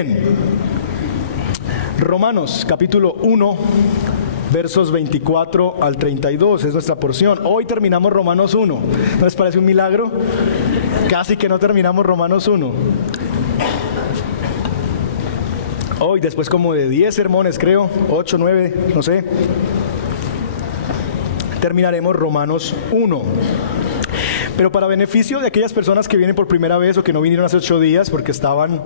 Bien. Romanos capítulo 1, versos 24 al 32 es nuestra porción. Hoy terminamos Romanos 1. ¿No les parece un milagro? Casi que no terminamos Romanos 1. Hoy, después como de 10 sermones, creo, 8, 9, no sé, terminaremos Romanos 1. Pero para beneficio de aquellas personas que vienen por primera vez o que no vinieron hace 8 días porque estaban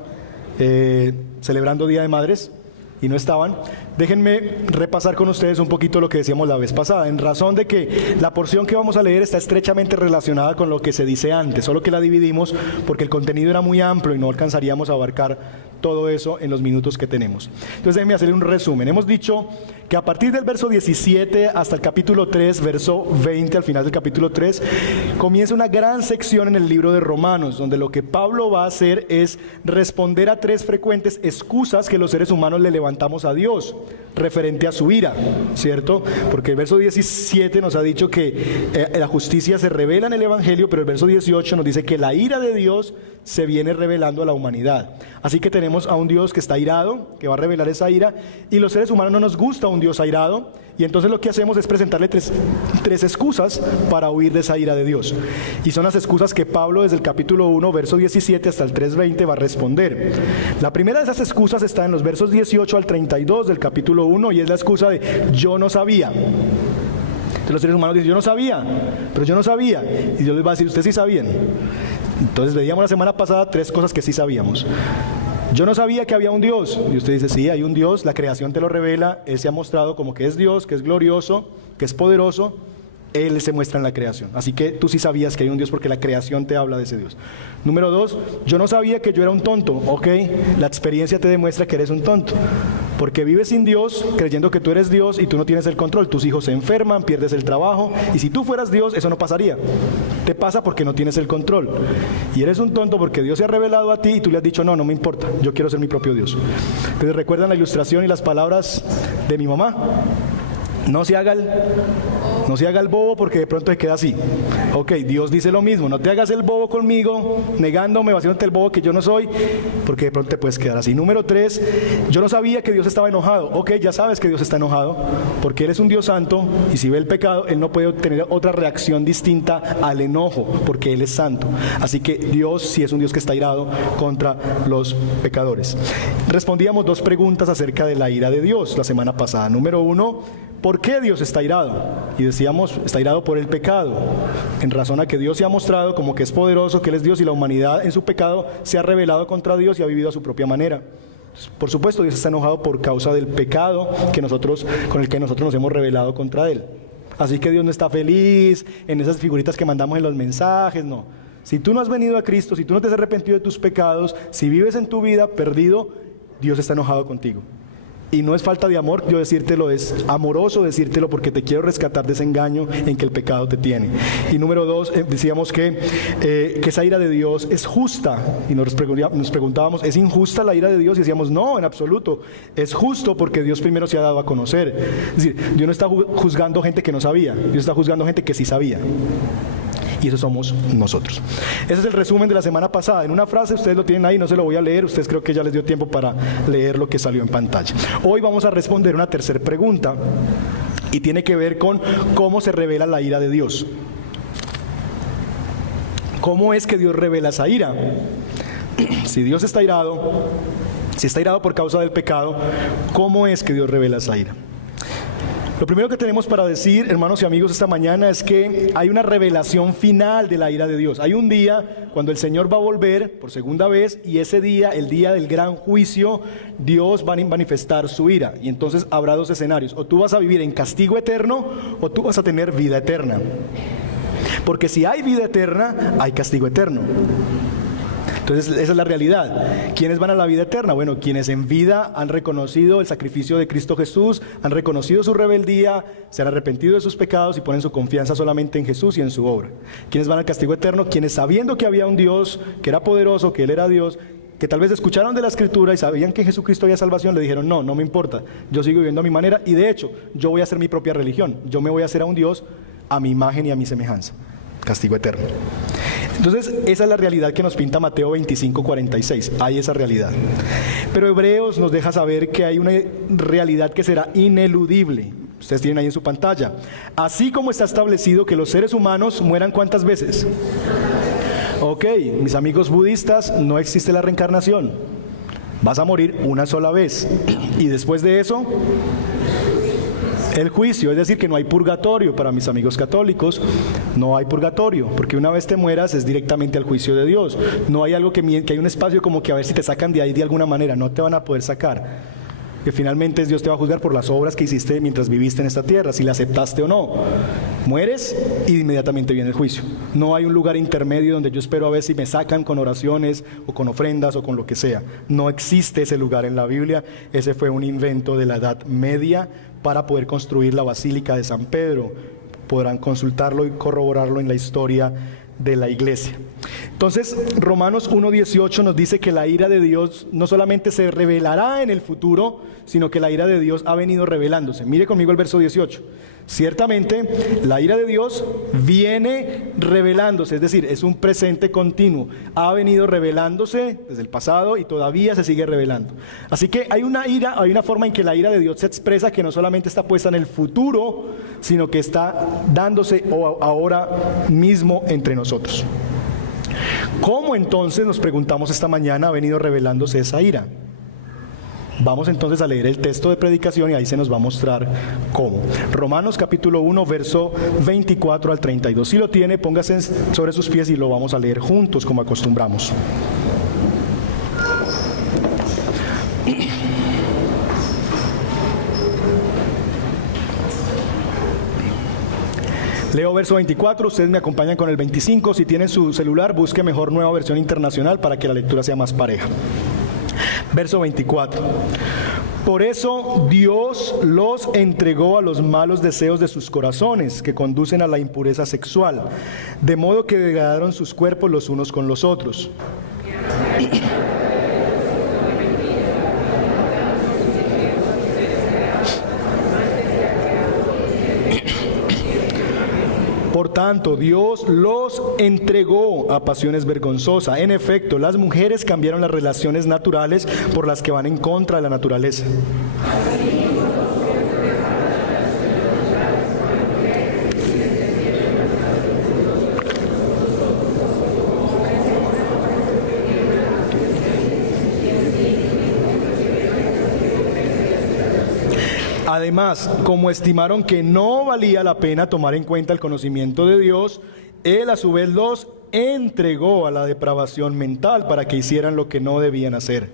celebrando Día de Madres y no estaban, déjenme repasar con ustedes un poquito lo que decíamos la vez pasada, en razón de que la porción que vamos a leer está estrechamente relacionada con lo que se dice antes, solo que la dividimos porque el contenido era muy amplio y no alcanzaríamos a abarcar todo eso en los minutos que tenemos. Entonces déjenme hacerle un resumen. Hemos dicho que a partir del verso 17 hasta el capítulo 3, verso 20, al final del capítulo 3, comienza una gran sección en el libro de Romanos, donde lo que Pablo va a hacer es responder a 3 frecuentes excusas que los seres humanos le levantamos a Dios referente a su ira, ¿cierto? Porque el verso 17 nos ha dicho que la justicia se revela en el Evangelio, pero el verso 18 nos dice que la ira de Dios se viene revelando a la humanidad. Así que tenemos a un Dios que está airado, que va a revelar esa ira, y los seres humanos no nos gusta un Dios airado, y entonces lo que hacemos es presentarle tres excusas para huir de esa ira de Dios. Y son las excusas que Pablo desde el capítulo 1, verso 17 hasta el 3:20 va a responder. La primera de esas excusas está en los versos 18 al 32 del capítulo 1, y es la excusa de yo no sabía. Entonces los seres humanos dicen yo no sabía, pero yo no sabía. Y Dios les va a decir ustedes sí sabían. Entonces veíamos la semana pasada 3 cosas que sí sabíamos. Yo no sabía que había un Dios. Y usted dice, sí, hay un Dios, la creación te lo revela, Él se ha mostrado como que es Dios, que es glorioso, que es poderoso. Él se muestra en la creación. Así que tú sí sabías que hay un Dios porque la creación te habla de ese Dios. Número 2, yo no sabía que yo era un tonto. Ok, la experiencia te demuestra que eres un tonto. Porque vives sin Dios, creyendo que tú eres Dios y tú no tienes el control. Tus hijos se enferman, pierdes el trabajo. Y si tú fueras Dios, eso no pasaría. Te pasa porque no tienes el control. Y eres un tonto porque Dios se ha revelado a ti y tú le has dicho, no me importa, yo quiero ser mi propio Dios. Entonces recuerdan la ilustración y las palabras de mi mamá. No se haga el bobo porque de pronto se queda así. Ok, Dios dice lo mismo, no te hagas el bobo conmigo, negándome, haciéndote el bobo que yo no soy, porque de pronto te puedes quedar así. Número 3, yo no sabía que Dios estaba enojado. Ok, ya sabes que Dios está enojado, porque Él es un Dios santo, y si ve el pecado, Él no puede tener otra reacción distinta al enojo, porque Él es santo. Así que Dios sí es un Dios que está irado contra los pecadores. Respondíamos 2 preguntas acerca de la ira de Dios la semana pasada. Número 1, ¿por qué Dios está irado? Y decíamos, está irado por el pecado, en razón a que Dios se ha mostrado como que es poderoso, que Él es Dios, y la humanidad en su pecado se ha rebelado contra Dios y ha vivido a su propia manera. Por supuesto, Dios está enojado por causa del pecado con el que nosotros nos hemos rebelado contra Él. Así que Dios no está feliz en esas figuritas que mandamos en los mensajes, no. Si tú no has venido a Cristo, si tú no te has arrepentido de tus pecados, si vives en tu vida perdido, Dios está enojado contigo. Y no es falta de amor yo decírtelo, es amoroso decírtelo porque te quiero rescatar de ese engaño en que el pecado te tiene. Y número 2, decíamos que esa ira de Dios es justa. Y nos preguntábamos, ¿es injusta la ira de Dios? Y decíamos, no, en absoluto. Es justo porque Dios primero se ha dado a conocer. Es decir, Dios no está juzgando gente que no sabía, Dios está juzgando gente que sí sabía. Y eso somos nosotros. Ese es el resumen de la semana pasada. En una frase, ustedes lo tienen ahí, no se lo voy a leer. Ustedes creo que ya les dio tiempo para leer lo que salió en pantalla. Hoy vamos a responder una tercera pregunta y tiene que ver con cómo se revela la ira de Dios. ¿Cómo es que Dios revela esa ira? Si Dios está irado, si está irado por causa del pecado, ¿cómo es que Dios revela esa ira? Lo primero que tenemos para decir, hermanos y amigos, esta mañana es que hay una revelación final de la ira de Dios. Hay un día cuando el Señor va a volver por segunda vez, y ese día, el día del gran juicio, Dios va a manifestar su ira. Y entonces habrá 2 escenarios: o tú vas a vivir en castigo eterno, o tú vas a tener vida eterna. Porque si hay vida eterna, hay castigo eterno. Entonces esa es la realidad. ¿Quiénes van a la vida eterna? Bueno, quienes en vida han reconocido el sacrificio de Cristo Jesús, han reconocido su rebeldía, se han arrepentido de sus pecados y ponen su confianza solamente en Jesús y en su obra. ¿Quiénes van al castigo eterno? Quienes, sabiendo que había un Dios, que era poderoso, que Él era Dios, que tal vez escucharon de la Escritura y sabían que en Jesucristo había salvación, le dijeron, no me importa, yo sigo viviendo a mi manera, y de hecho, yo voy a hacer mi propia religión, yo me voy a hacer a un Dios a mi imagen y a mi semejanza. Castigo eterno. Entonces, esa es la realidad que nos pinta Mateo 25:46. Hay esa realidad. Pero Hebreos nos deja saber que hay una realidad que será ineludible. Ustedes tienen ahí en su pantalla. Así como está establecido que los seres humanos mueran ¿cuántas veces? Ok, mis amigos budistas, no existe la reencarnación. Vas a morir una sola vez. Y después de eso, el juicio, es decir, que no hay purgatorio. Para mis amigos católicos, no hay purgatorio, porque una vez te mueras es directamente al juicio de Dios. No hay algo que hay un espacio como que a ver si te sacan de ahí de alguna manera. No te van a poder sacar. Que finalmente Dios te va a juzgar por las obras que hiciste mientras viviste en esta tierra, si la aceptaste o no. Mueres y inmediatamente viene el juicio. No hay un lugar intermedio donde yo espero a ver si me sacan con oraciones o con ofrendas o con lo que sea. No existe ese lugar en la Biblia. Ese fue un invento de la Edad Media para poder construir la Basílica de San Pedro. Podrán consultarlo y corroborarlo en la historia de la iglesia. Entonces, Romanos 1:18 nos dice que la ira de Dios no solamente se revelará en el futuro, sino que la ira de Dios ha venido revelándose. Mire conmigo el verso 18. Ciertamente, la ira de Dios viene revelándose, es decir, es un presente continuo. Ha venido revelándose desde el pasado y todavía se sigue revelando. Así que hay una ira, hay una forma en que la ira de Dios se expresa que no solamente está puesta en el futuro, sino que está dándose ahora mismo entre nosotros. ¿Cómo entonces, nos preguntamos esta mañana, ha venido revelándose esa ira? Vamos entonces a leer el texto de predicación y ahí se nos va a mostrar cómo. Romanos capítulo 1, verso 24 al 32. Si lo tiene, póngase sobre sus pies y lo vamos a leer juntos como acostumbramos. Leo verso 24, ustedes me acompañan con el 25. Si tienen su celular, busque mejor Nueva Versión Internacional para que la lectura sea más pareja. Verso 24. Por eso Dios los entregó a los malos deseos de sus corazones, que conducen a la impureza sexual, de modo que degradaron sus cuerpos los unos con los otros. Por tanto, Dios los entregó a pasiones vergonzosas. En efecto, las mujeres cambiaron las relaciones naturales por las que van en contra de la naturaleza. Además, como estimaron que no valía la pena tomar en cuenta el conocimiento de Dios, Él a su vez los entregó a la depravación mental para que hicieran lo que no debían hacer.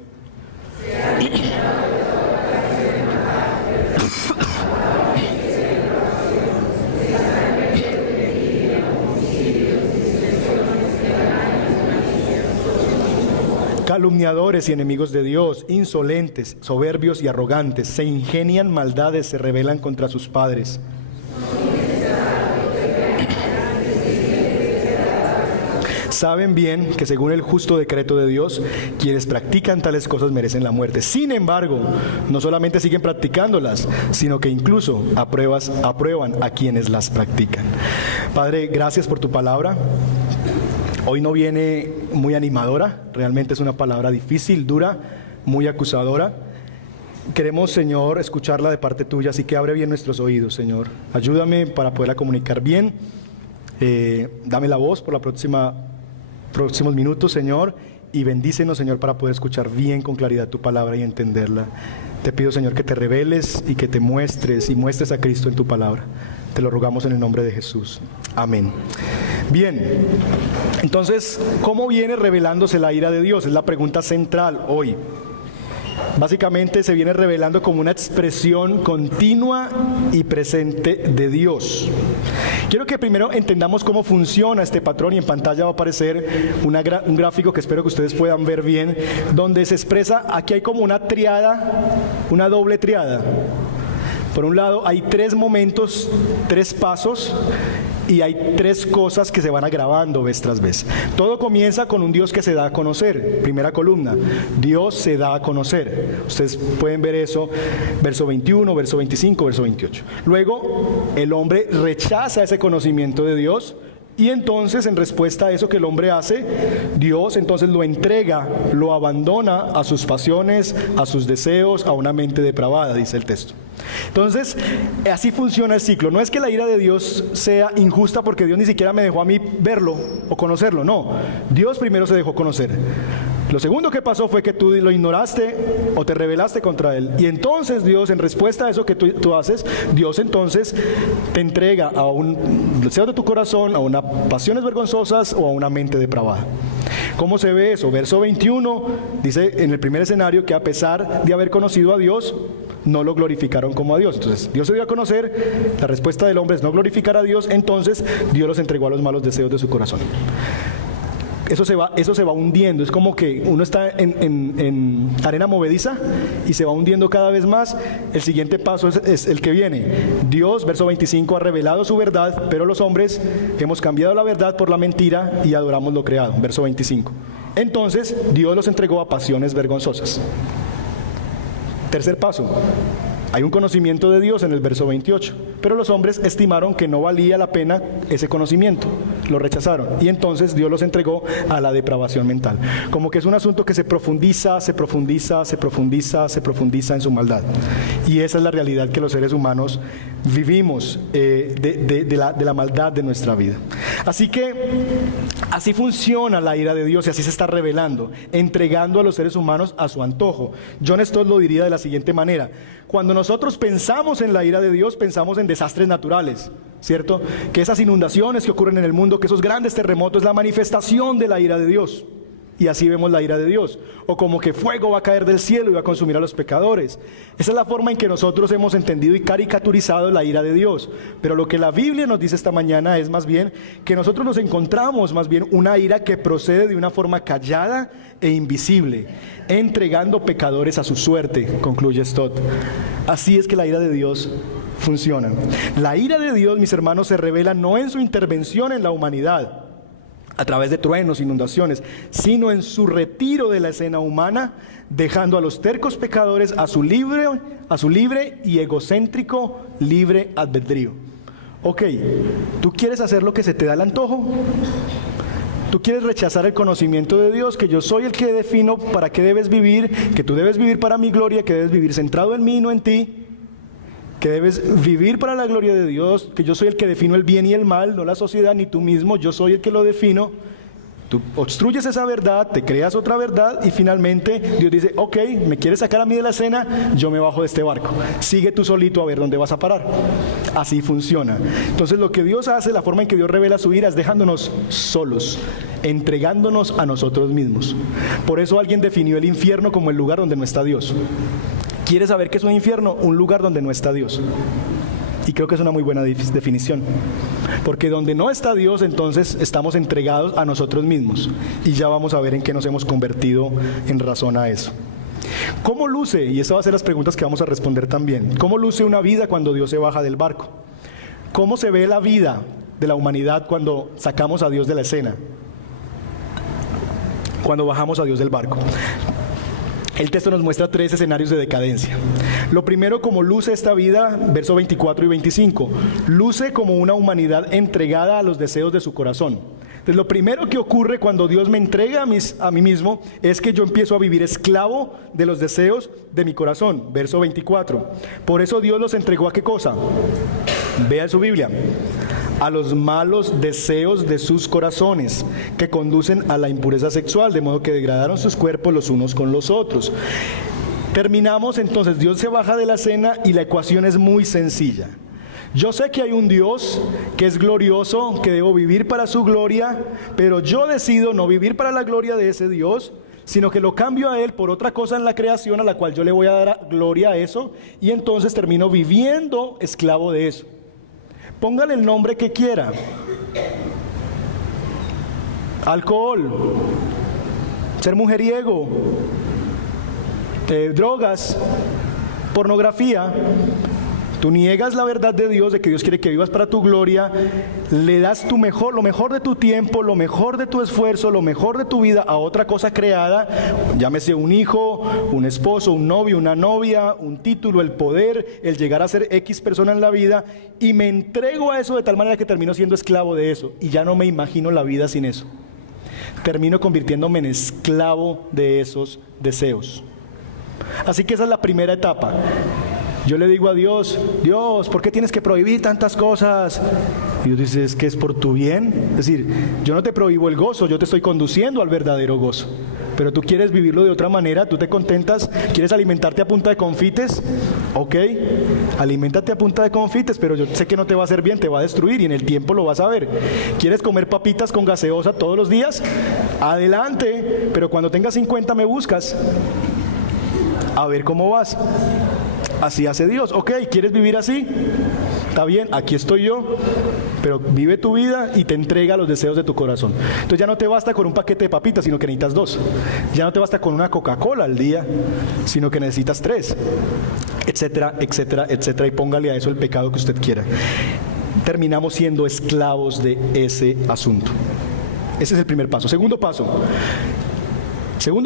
Calumniadores y enemigos de Dios, insolentes, soberbios y arrogantes, se ingenian maldades, se rebelan contra sus padres. Saben bien que según el justo decreto de Dios, quienes practican tales cosas merecen la muerte. Sin embargo, no solamente siguen practicándolas, sino que incluso aprueban a quienes las practican. Padre, gracias por tu palabra. Hoy no viene muy animadora, realmente es una palabra difícil, dura, muy acusadora. Queremos, Señor, escucharla de parte tuya, así que abre bien nuestros oídos, Señor. Ayúdame para poderla comunicar bien. Dame la voz por los próximos minutos, Señor, y bendícenos, Señor, para poder escuchar bien con claridad tu palabra y entenderla. Te pido, Señor, que te reveles y que te muestres y muestres a Cristo en tu palabra. Te lo rogamos en el nombre de Jesús. Amén. Bien, entonces, ¿cómo viene revelándose la ira de Dios? Es la pregunta central hoy. Básicamente se viene revelando como una expresión continua y presente de Dios. Quiero que primero entendamos cómo funciona este patrón y en pantalla va a aparecer un gráfico que espero que ustedes puedan ver bien, donde se expresa, aquí hay como una triada, una doble triada. Por un lado hay 3 momentos, 3 pasos y hay 3 cosas que se van agravando vez tras vez. Todo comienza con un Dios que se da a conocer. Primera columna, Dios se da a conocer. Ustedes pueden ver eso, verso 21, verso 25, verso 28. Luego, el hombre rechaza ese conocimiento de Dios Y entonces, en respuesta a eso que el hombre hace, Dios entonces lo entrega, lo abandona a sus pasiones, a sus deseos, a una mente depravada, dice el texto. Entonces, así funciona el ciclo. No es que la ira de Dios sea injusta porque Dios ni siquiera me dejó a mí verlo o conocerlo. No, Dios primero se dejó conocer. Lo segundo que pasó fue que tú lo ignoraste o te rebelaste contra Él. Y entonces Dios, en respuesta a eso que tú haces, Dios entonces te entrega a un deseo de tu corazón, a unas pasiones vergonzosas o a una mente depravada. ¿Cómo se ve eso? Verso 21 dice en el primer escenario que a pesar de haber conocido a Dios, no lo glorificaron como a Dios. Entonces Dios se dio a conocer, la respuesta del hombre es no glorificar a Dios, entonces Dios los entregó a los malos deseos de su corazón. Eso se va hundiendo, es como que uno está en arena movediza y se va hundiendo cada vez más. El siguiente paso es el que viene. Dios, verso 25, ha revelado su verdad, pero los hombres hemos cambiado la verdad por la mentira y adoramos lo creado, verso 25. Entonces Dios los entregó a pasiones vergonzosas. Tercer paso, hay un conocimiento de Dios en el verso 28, pero los hombres estimaron que no valía la pena ese conocimiento, lo rechazaron, y entonces Dios los entregó a la depravación mental. Como que es un asunto que se profundiza en su maldad. Y esa es la realidad que los seres humanos vivimos de la maldad de nuestra vida. Así que así funciona la ira de Dios y así se está revelando, entregando a los seres humanos a su antojo. John Stott lo diría de la siguiente manera: cuando nosotros pensamos en la ira de Dios, pensamos en desastres naturales, ¿cierto? Que esas inundaciones que ocurren en el mundo, que esos grandes terremotos, es la manifestación de la ira de Dios. Y así vemos la ira de Dios. O como que fuego va a caer del cielo y va a consumir a los pecadores. Esa es la forma en que nosotros hemos entendido y caricaturizado la ira de Dios. Pero lo que la Biblia nos dice esta mañana es más bien que nosotros nos encontramos más bien una ira que procede de una forma callada e invisible, entregando pecadores a su suerte, concluye Stott. Así es que la ira de Dios funciona. La ira de Dios, mis hermanos, se revela no en su intervención en la humanidad, a través de truenos, inundaciones, sino en su retiro de la escena humana, dejando a los tercos pecadores a su libre y egocéntrico libre albedrío. Ok, ¿tú quieres hacer lo que se te da el antojo? ¿Tú quieres rechazar el conocimiento de Dios, que yo soy el que defino para qué debes vivir, que tú debes vivir para mi gloria, que debes vivir centrado en mí, no en ti? Que debes vivir para la gloria de Dios, que yo soy el que defino el bien y el mal, no la sociedad ni tú mismo, yo soy el que lo defino. Tú obstruyes esa verdad, te creas otra verdad y finalmente Dios dice: ok, me quieres sacar a mí de la escena, yo me bajo de este barco, sigue tú solito a ver dónde vas a parar. Así funciona. Entonces lo que Dios hace, la forma en que Dios revela su ira es dejándonos solos, entregándonos a nosotros mismos. Por eso alguien definió el infierno como el lugar donde no está Dios. ¿Quieres saber qué es un infierno? Un lugar donde no está Dios. Y creo que es una muy buena definición. Porque donde no está Dios, entonces estamos entregados a nosotros mismos. Y ya vamos a ver en qué nos hemos convertido en razón a eso. ¿Cómo luce? Y estas van a ser las preguntas que vamos a responder también. ¿Cómo luce una vida cuando Dios se baja del barco? ¿Cómo se ve la vida de la humanidad cuando sacamos a Dios de la escena? Cuando bajamos a Dios del barco. El texto nos muestra 3 escenarios de decadencia. Lo primero, como luce esta vida, versos 24 y 25, luce como una humanidad entregada a los deseos de su corazón. Entonces, lo primero que ocurre cuando Dios me entrega a mí mismo es que yo empiezo a vivir esclavo de los deseos de mi corazón. Verso 24. Por eso Dios los entregó ¿a qué cosa? Vea su Biblia. A los malos deseos de sus corazones, que conducen a la impureza sexual, de modo que degradaron sus cuerpos los unos con los otros. Terminamos entonces, Dios se baja de la escena y la ecuación es muy sencilla. Yo sé que hay un Dios que es glorioso, que debo vivir para su gloria, pero yo decido no vivir para la gloria de ese Dios, sino que lo cambio a Él por otra cosa en la creación a la cual yo le voy a dar gloria a eso, y entonces termino viviendo esclavo de eso. Póngale el nombre que quiera: alcohol, ser mujeriego, drogas, pornografía. Tú niegas la verdad de Dios, de que Dios quiere que vivas para tu gloria, le das tu mejor, lo mejor de tu tiempo, lo mejor de tu esfuerzo, lo mejor de tu vida a otra cosa creada, llámese un hijo, un esposo, un novio, una novia, un título, el poder, el llegar a ser X persona en la vida, y me entrego a eso de tal manera que termino siendo esclavo de eso, y ya no me imagino la vida sin eso. Termino convirtiéndome en esclavo de esos deseos. Así que esa es la primera etapa. Yo le digo a Dios, Dios, ¿por qué tienes que prohibir tantas cosas? Y Dios dice, es que es por tu bien. Es decir, yo no te prohíbo el gozo, yo te estoy conduciendo al verdadero gozo. Pero tú quieres vivirlo de otra manera, tú te contentas, quieres alimentarte a punta de confites, ok, aliméntate a punta de confites, pero yo sé que no te va a hacer bien, te va a destruir y en el tiempo lo vas a ver. ¿Quieres comer papitas con gaseosa todos los días? Adelante, pero cuando tengas 50 me buscas, a ver cómo vas. Así hace Dios. Ok, ¿quieres vivir así? Está bien, aquí estoy yo, pero vive tu vida y te entrega los deseos de tu corazón. Entonces ya no te basta con un paquete de papitas, sino que necesitas 2. Ya no te basta con una Coca-Cola al día, sino que necesitas 3, etcétera, etcétera, etcétera. Y póngale a eso el pecado que usted quiera. Terminamos siendo esclavos de ese asunto. Ese es el primer paso. Segundo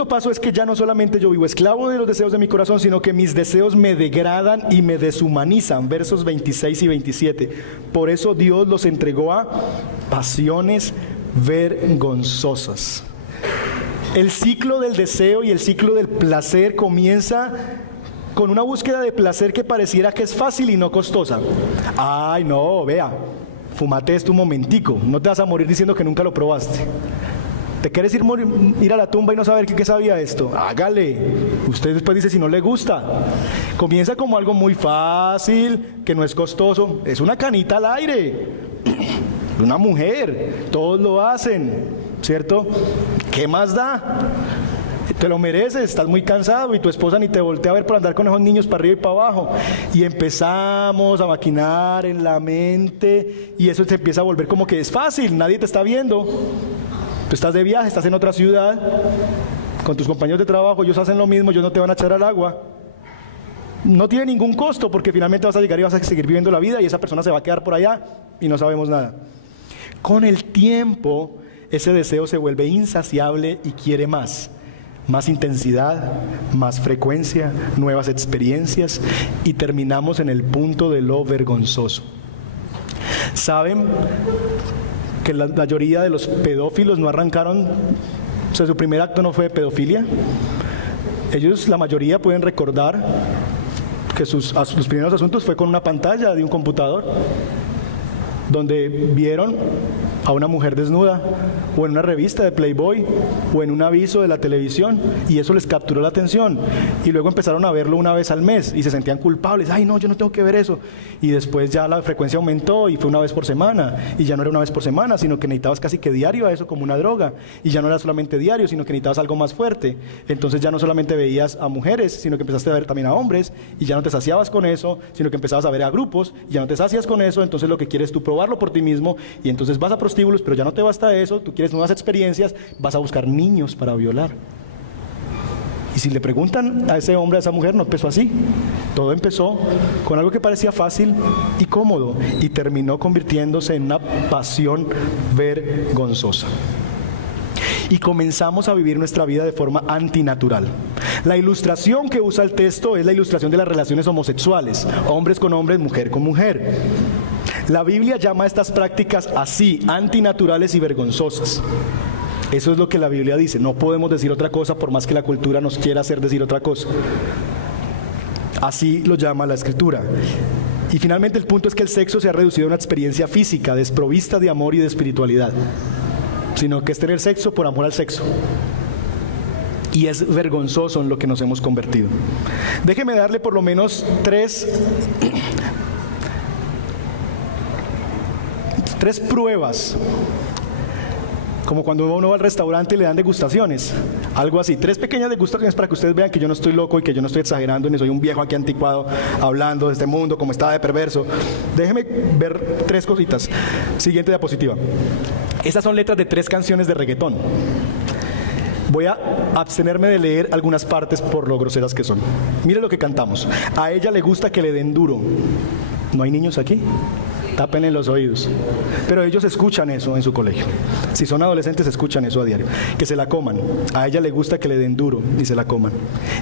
paso es que ya no solamente yo vivo esclavo de los deseos de mi corazón, sino que mis deseos me degradan y me deshumanizan. Versos 26 y 27. Por eso Dios los entregó a pasiones vergonzosas. El ciclo del deseo y el ciclo del placer comienza con una búsqueda de placer que pareciera que es fácil y no costosa. Ay, no, vea, fumate esto un momentico. No te vas a morir diciendo que nunca lo probaste. ¿Te quieres ir a la tumba y no saber qué sabía esto? Hágale. Usted después dice si no le gusta. Comienza como algo muy fácil, que no es costoso. Es una canita al aire. Una mujer. Todos lo hacen, ¿cierto? ¿Qué más da? Te lo mereces, estás muy cansado y tu esposa ni te voltea a ver por andar con esos niños para arriba y para abajo. Y empezamos a maquinar en la mente y eso se empieza a volver como que es fácil, nadie te está viendo. Tú estás de viaje, estás en otra ciudad, con tus compañeros de trabajo, ellos hacen lo mismo, ellos no te van a echar al agua. No tiene ningún costo porque finalmente vas a llegar y vas a seguir viviendo la vida y esa persona se va a quedar por allá y no sabemos nada. Con el tiempo, ese deseo se vuelve insaciable y quiere más. Más intensidad, más frecuencia, nuevas experiencias y terminamos en el punto de lo vergonzoso. ¿Saben que la mayoría de los pedófilos no arrancaron, o sea, su primer acto no fue de pedofilia? Ellos, la mayoría, pueden recordar que sus primeros asuntos fue con una pantalla de un computador, donde vieron a una mujer desnuda, o en una revista de Playboy, o en un aviso de la televisión, y eso les capturó la atención, y luego empezaron a verlo una vez al mes, y se sentían culpables, ay no, yo no tengo que ver eso, y después ya la frecuencia aumentó, y fue una vez por semana, y ya no era una vez por semana, sino que necesitabas casi que diario a eso como una droga, y ya no era solamente diario, sino que necesitabas algo más fuerte, entonces ya no solamente veías a mujeres, sino que empezaste a ver también a hombres, y ya no te saciabas con eso, sino que empezabas a ver a grupos, y ya no te sacias con eso, entonces lo que quieres es tú probarlo por ti mismo, y entonces vas a prostíbulos, pero ya no te basta eso, tú quieres nuevas experiencias, vas a buscar niños para violar. Y si le preguntan a ese hombre, a esa mujer, no empezó así. Todo empezó con algo que parecía fácil y cómodo y terminó convirtiéndose en una pasión vergonzosa. Y comenzamos a vivir nuestra vida de forma antinatural. La ilustración que usa el texto es la ilustración de las relaciones homosexuales, hombres con hombres, mujer con mujer. La Biblia llama a estas prácticas así, antinaturales y vergonzosas. Eso es lo que la Biblia dice. No podemos decir otra cosa por más que la cultura nos quiera hacer decir otra cosa. Así lo llama la Escritura. Y finalmente el punto es que el sexo se ha reducido a una experiencia física, desprovista de amor y de espiritualidad, sino que es tener sexo por amor al sexo. Y es vergonzoso en lo que nos hemos convertido. Déjeme darle por lo menos tres pruebas, como cuando uno va al restaurante y le dan degustaciones, algo así, 3 pequeñas degustaciones para que ustedes vean que yo no estoy loco y que yo no estoy exagerando ni soy un viejo aquí anticuado hablando de este mundo como está de perverso. Déjenme ver 3 cositas. Siguiente diapositiva. Estas son letras de 3 canciones de reggaetón. Voy a abstenerme de leer algunas partes por lo groseras que son. Mire lo que cantamos. A ella le gusta que le den duro. ¿No hay niños aquí? Tápenle los oídos. Pero ellos escuchan eso en su colegio. Si son adolescentes, escuchan eso a diario. Que se la coman. A ella le gusta que le den duro y se la coman.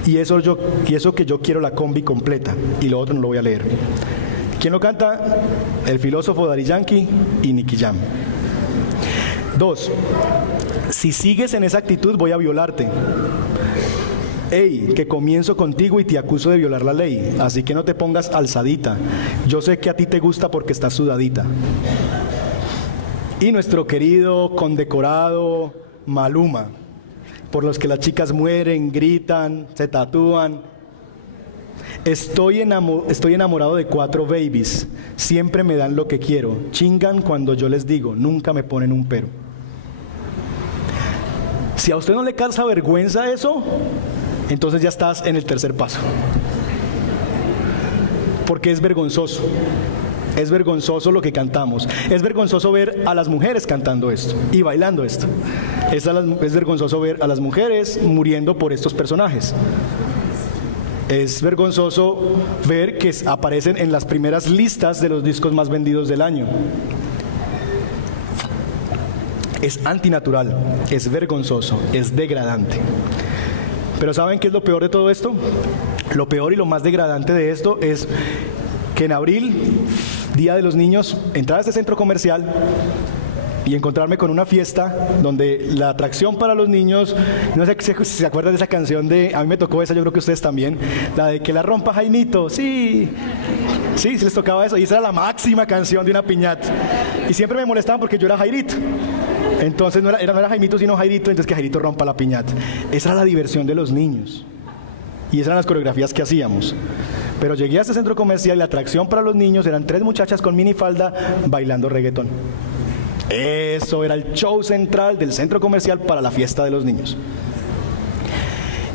Y eso que yo quiero la combi completa. Y lo otro no lo voy a leer. ¿Quién lo canta? El filósofo Daddy Yankee y Nicky Jam. 2. Si sigues en esa actitud, voy a violarte. Ey, que comienzo contigo y te acuso de violar la ley, así que no te pongas alzadita. Yo sé que a ti te gusta porque estás sudadita. Y nuestro querido condecorado Maluma, por los que las chicas mueren, gritan, se tatúan. Estoy enamorado de 4 babies, siempre me dan lo que quiero, chingan cuando yo les digo, nunca me ponen un pero. Si a usted no le causa vergüenza eso, entonces ya estás en el tercer paso. Porque es vergonzoso. Es vergonzoso lo que cantamos. Es vergonzoso ver a las mujeres cantando esto y bailando esto. Es vergonzoso ver a las mujeres muriendo por estos personajes. Es vergonzoso ver que aparecen en las primeras listas de los discos más vendidos del año. Es antinatural, es vergonzoso, es degradante. Pero ¿saben qué es lo peor de todo esto? Lo peor y lo más degradante de esto es que en abril, Día de los Niños, entrar a este centro comercial y encontrarme con una fiesta donde la atracción para los niños, no sé si se acuerdan de esa canción a mí me tocó esa, yo creo que ustedes también, la de que la rompa Jaimito, sí, les tocaba eso, y esa era la máxima canción de una piñata, y siempre me molestaban porque yo era Jairito. Entonces no era Jaimito sino Jairito, entonces que Jairito rompa la piñata. Esa era la diversión de los niños. Y esas eran las coreografías que hacíamos. Pero llegué a este centro comercial y la atracción para los niños eran 3 muchachas con minifalda bailando reggaetón. Eso era el show central del centro comercial para la fiesta de los niños.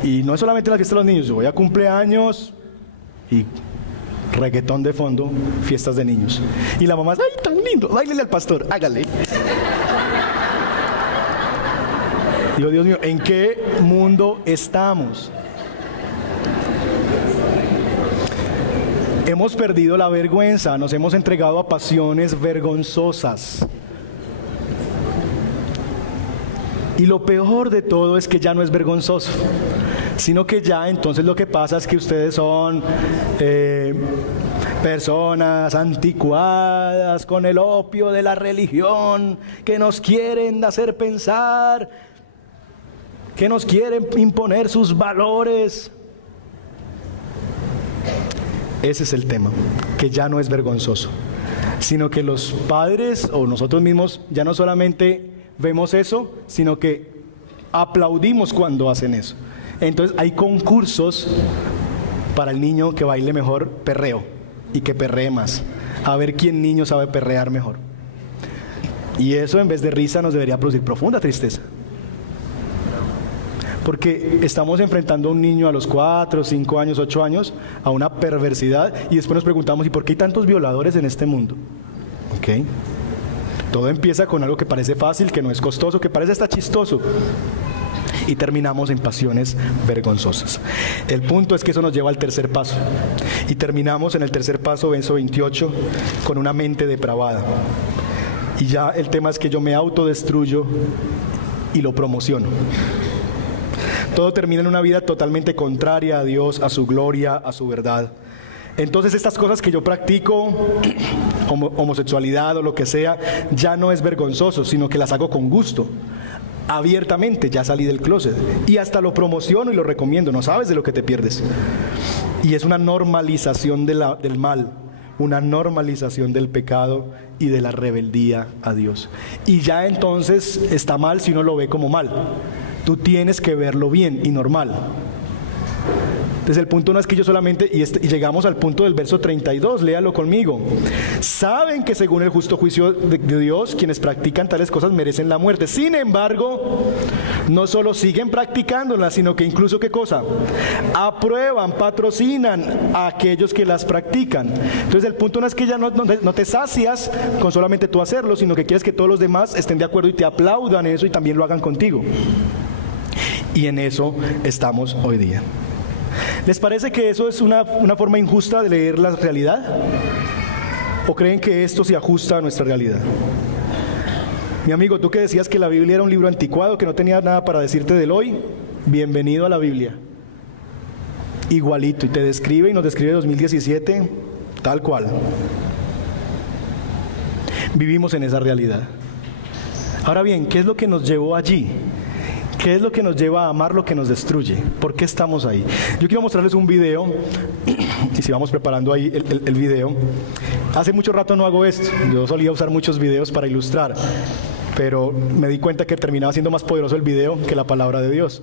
Y no es solamente la fiesta de los niños, yo voy a cumpleaños y reggaetón de fondo, fiestas de niños. Y la mamá, ¡ay, tan lindo! Báilele al pastor, hágale. Digo, Dios mío, ¿en qué mundo estamos? Hemos perdido la vergüenza, nos hemos entregado a pasiones vergonzosas. Y lo peor de todo es que ya no es vergonzoso, sino que ya entonces lo que pasa es que ustedes son personas anticuadas con el opio de la religión, que nos quieren hacer pensar, que nos quieren imponer sus valores. Ese es el tema, que ya no es vergonzoso, sino que los padres o nosotros mismos ya no solamente vemos eso, sino que aplaudimos cuando hacen eso. Entonces hay concursos para el niño que baile mejor perreo y que perree más, a ver quién niño sabe perrear mejor. Y eso en vez de risa nos debería producir profunda tristeza. Porque estamos enfrentando a un niño a los 4, 5 años, 8 años a una perversidad y después nos preguntamos, ¿y por qué hay tantos violadores en este mundo? ¿Ok? Todo empieza con algo que parece fácil, que no es costoso, que parece hasta chistoso. Y terminamos en pasiones vergonzosas. El punto es que eso nos lleva al tercer paso. Y terminamos en el tercer paso, verso 28, con una mente depravada. Y ya el tema es que yo me autodestruyo y lo promociono. Todo termina en una vida totalmente contraria a Dios, a su gloria, a su verdad. Entonces estas cosas que yo practico, homosexualidad o lo que sea, ya no es vergonzoso, sino que las hago con gusto. Abiertamente, ya salí del closet. Y hasta lo promociono y lo recomiendo, no sabes de lo que te pierdes. Y es una normalización del mal, una normalización del pecado y de la rebeldía a Dios. Y ya entonces está mal si uno lo ve como mal. Tú tienes que verlo bien y normal. Entonces el punto no es que yo solamente, y llegamos al punto del verso 32, léalo conmigo. Saben que según el justo juicio de Dios, quienes practican tales cosas merecen la muerte. Sin embargo, no solo siguen practicándolas, sino que incluso, ¿qué cosa? Aprueban, patrocinan a aquellos que las practican. Entonces el punto no es que ya no te sacias con solamente tú hacerlo, sino que quieres que todos los demás estén de acuerdo y te aplaudan eso y también lo hagan contigo. Y en eso estamos hoy día. ¿Les parece que eso es una forma injusta de leer la realidad? ¿O creen que esto se ajusta a nuestra realidad? Mi amigo, tú que decías que la Biblia era un libro anticuado, que no tenía nada para decirte del hoy, bienvenido a la Biblia. Igualito, y te describe y nos describe 2017 tal cual. Vivimos en esa realidad. Ahora bien, ¿qué es lo que nos llevó allí? ¿Qué es lo que nos lleva a amar lo que nos destruye? ¿Por qué estamos ahí? Yo quiero mostrarles un video, y si vamos preparando ahí el video. Hace mucho rato no hago esto, yo solía usar muchos videos para ilustrar, pero me di cuenta que terminaba siendo más poderoso el video que la palabra de Dios.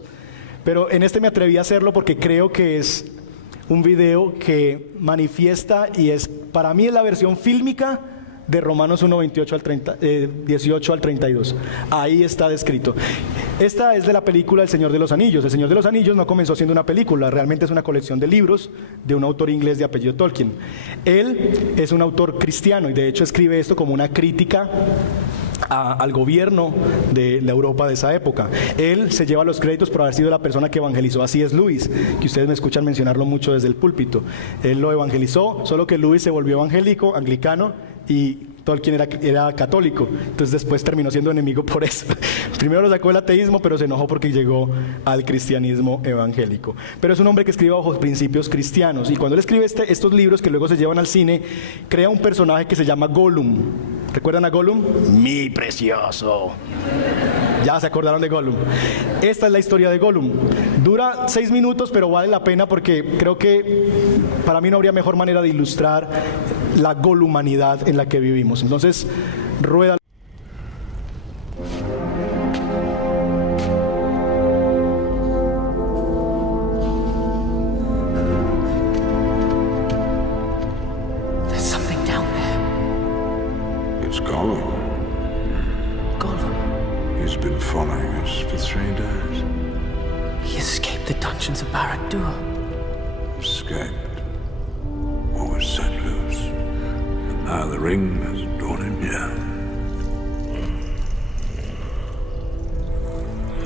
Pero en este me atreví a hacerlo porque creo que es un video que manifiesta y es, para mí es la versión fílmica de Romanos 1, 18 al 32. Ahí está descrito. Esta es de la película El Señor de los Anillos. El Señor de los Anillos no comenzó siendo una película, realmente es una colección de libros de un autor inglés de apellido Tolkien. Él es un autor cristiano y de hecho escribe esto como una crítica al gobierno de la Europa de esa época. Él se lleva los créditos por haber sido la persona que evangelizó a C.S. Lewis, que ustedes me escuchan mencionarlo mucho desde el púlpito. Él lo evangelizó, solo que Lewis se volvió evangélico, anglicano, y Tolkien era católico, entonces después terminó siendo enemigo por eso. Primero lo sacó del ateísmo, pero se enojó porque llegó al cristianismo evangélico. Pero es un hombre que escribe bajo principios cristianos, y cuando él escribe estos libros que luego se llevan al cine, crea un personaje que se llama Gollum. ¿Recuerdan a Gollum? Mi precioso. Ya se acordaron de Gollum. Esta es la historia de Gollum. Dura 6 minutos, pero vale la pena porque creo que para mí no habría mejor manera de ilustrar la Gollumanidad en la que vivimos. Entonces, rueda. There's something down there. It's Gollum. Gollum. He's been following us for 3 days. He escaped the dungeons of Barad-dûr. Escaped. Or was set loose. And now the ring has drawn him here.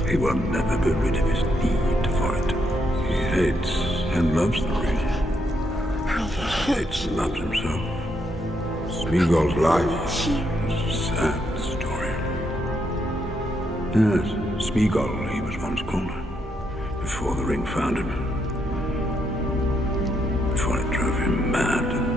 He will never be rid of his need for it. He hates and loves the ring. He hates and loves himself. Smeagol's life is a sad story. Yes, Smeagol, he was once called, before the ring found him. Before it drove him mad.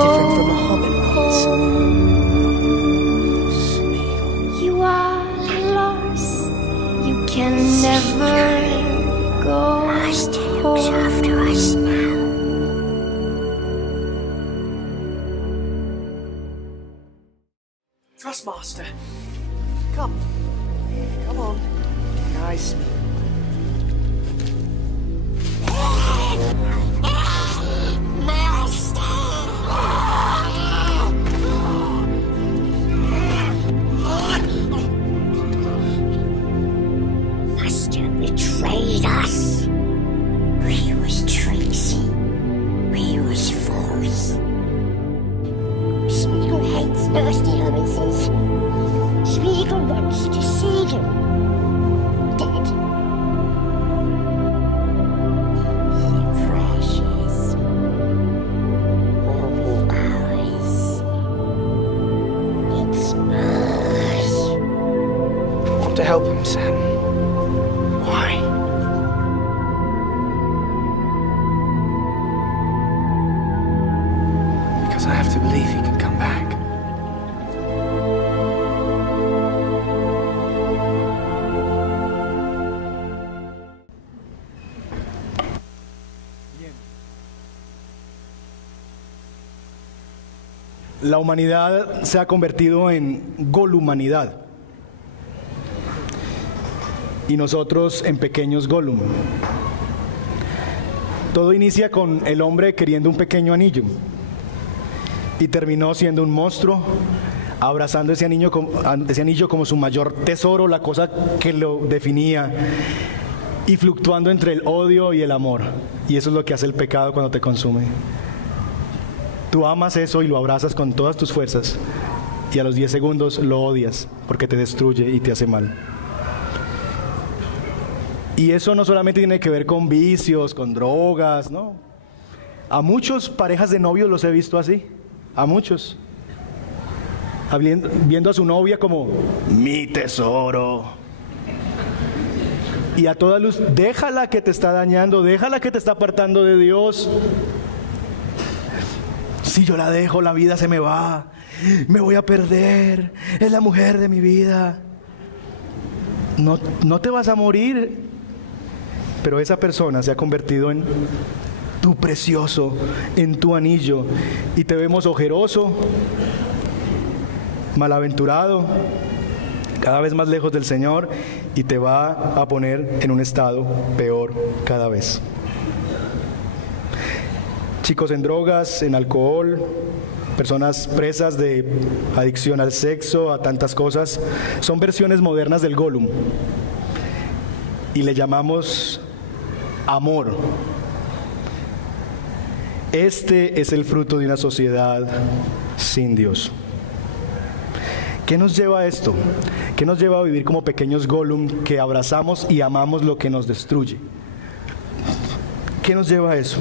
different from a hobbit once. You are lost. You can never go home. After us now. Trustmaster, come. Come on. Nice. Master betrayed us. We was Tracy. We was false. Smeagol hates nasty hobbitses. Smeagol wants to see them dead. Precious. Will be ours. It's ours. Want to help him, Sam? Why? Because I have to believe he can come back. La humanidad se ha convertido en golumanidad y nosotros en pequeños Gollum. Todo inicia con el hombre queriendo un pequeño anillo y terminó siendo un monstruo, abrazando ese anillo como su mayor tesoro, la cosa que lo definía, y fluctuando entre el odio y el amor. Y eso es lo que hace el pecado cuando te consume. Tú amas eso y lo abrazas con todas tus fuerzas, y a los 10 segundos lo odias porque te destruye y te hace mal. Y eso no solamente tiene que ver con vicios, con drogas, ¿no? A muchos parejas de novios los he visto así, a muchos. Viendo a su novia como mi tesoro. Y a toda luz, déjala que te está dañando, déjala que te está apartando de Dios. Si yo la dejo, la vida se me va, me voy a perder, es la mujer de mi vida. No te vas a morir, pero esa persona se ha convertido en tu precioso, en tu anillo, y te vemos ojeroso, malaventurado, cada vez más lejos del Señor, y te va a poner en un estado peor cada vez. Chicos en drogas, en alcohol, personas presas de adicción al sexo, a tantas cosas, son versiones modernas del Gollum. Y le llamamos amor. Este es el fruto de una sociedad sin Dios. ¿Qué nos lleva a esto? ¿Qué nos lleva a vivir como pequeños Gollum que abrazamos y amamos lo que nos destruye? ¿Qué nos lleva a eso?